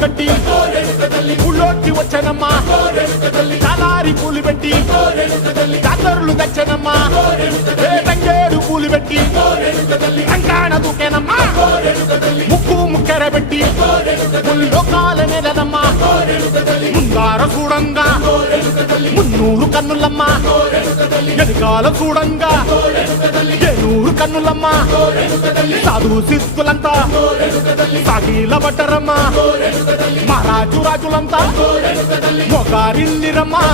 కట్టి ఊళ్ళోకి వచ్చానమ్మా చాలారి పూలు పెట్టి జాతరులు తెచ్చానమ్మా తంగేడు పూలు పెట్టి రంగాణ దూకేనమ్మా ముక్కు ముక్కెర పెట్టి ముల్లోకాల నెలనమ్మా ముందార చూడంగా మున్నూరు కన్నులమ్మా ఎనకాల చూడంగా ఏనూరు కన్నులమ్మా సాధు సిద్ధులంతా సాగిల పట్టరమ్మా మహారాజు రాజులంతా మొగారిల్లిరమ్మా